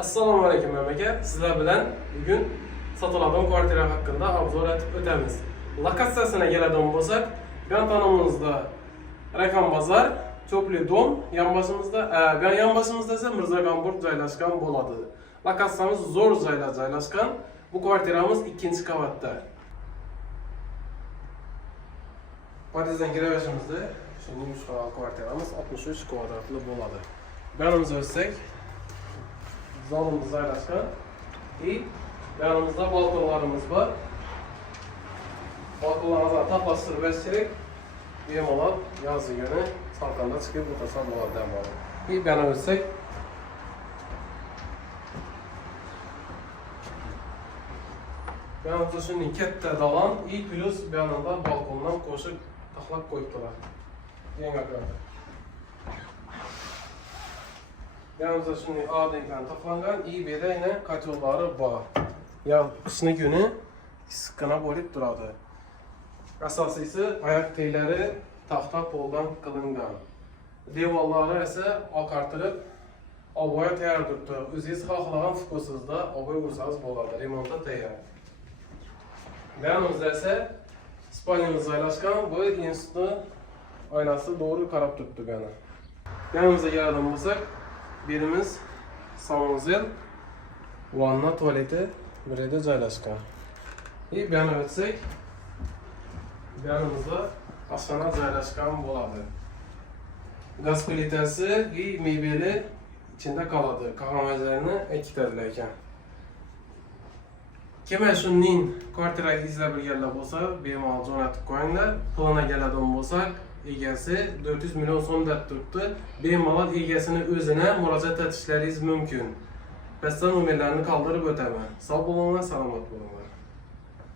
Assalomu alaykum mamlakat. Sizlar bilan bugun sotiladigan kvartira haqida obzor etib o'tamiz. Lokatsiyasına keladigan bo'lsak, yan tanımımızda Rakam Bazar, Çöplü Dom, yan başımızda ise Mirzagamburg joylashgan bo'ladi. Lokatsiyamiz zo'r joyda joylashgan. Bu kvartiramız 2. qavatda. Partizan girişimizde şimdi şu kvartiramız 63 kvadratlı bo'ladi. Yanımıza ötsek zalımız joylashgan. Yanımızda balkonlarımız var. Balkonlarımızdan taplastırıp kerak. Bemalol yozgi kuni salqinda chiqib o'tirsa bo'ladi dam olib. Bu yana o'tsek yanımızda shunday katta dalam, plus bu yanında balkondan qo'shib taxlab qo'yibdilar. Yangalarda. Yanımızda shunday odamlar taxlangan, bu yerda yana kotyolları bor. Ya qishni kuni issiqqina bo'lib turadi. Asosiysi oyoq teglari taxta poldan qilingan. Devorlari esa oqartirib obro'ya tayyor turibdi. O'zingiz xohlagan fuqusizda obro'y ursangiz bo'ladi. Remontda tayyor. Yanımızda ise spalnamiz joylashgan. Bu institut oynasi doğru qarab turibdi bana. Yanımızda keladigan bo'lsak, birimiz sanuzel, vanna tualeti bir yerda joylashgan. Bu yana o'tsak, yanımızda aslana joylashgan bo'ladi. Gaz plitasi va mebeli içinde qoladi. Qog'ozlarni ikkitadilar ekan. Kim shunning kvartiraga izlab bilganlar bo'lsa, bemalol jo'natib qo'yinglar. Pulini keladigan bo'lsak, egasi 400 milyon so'm deb turibdi. Bemalol egasini o'zine murojaat etishlaringiz mumkin. Pastdan nomerlarni qoldirib o'taman. Sog' bo'linglar, salomat bo'linglar.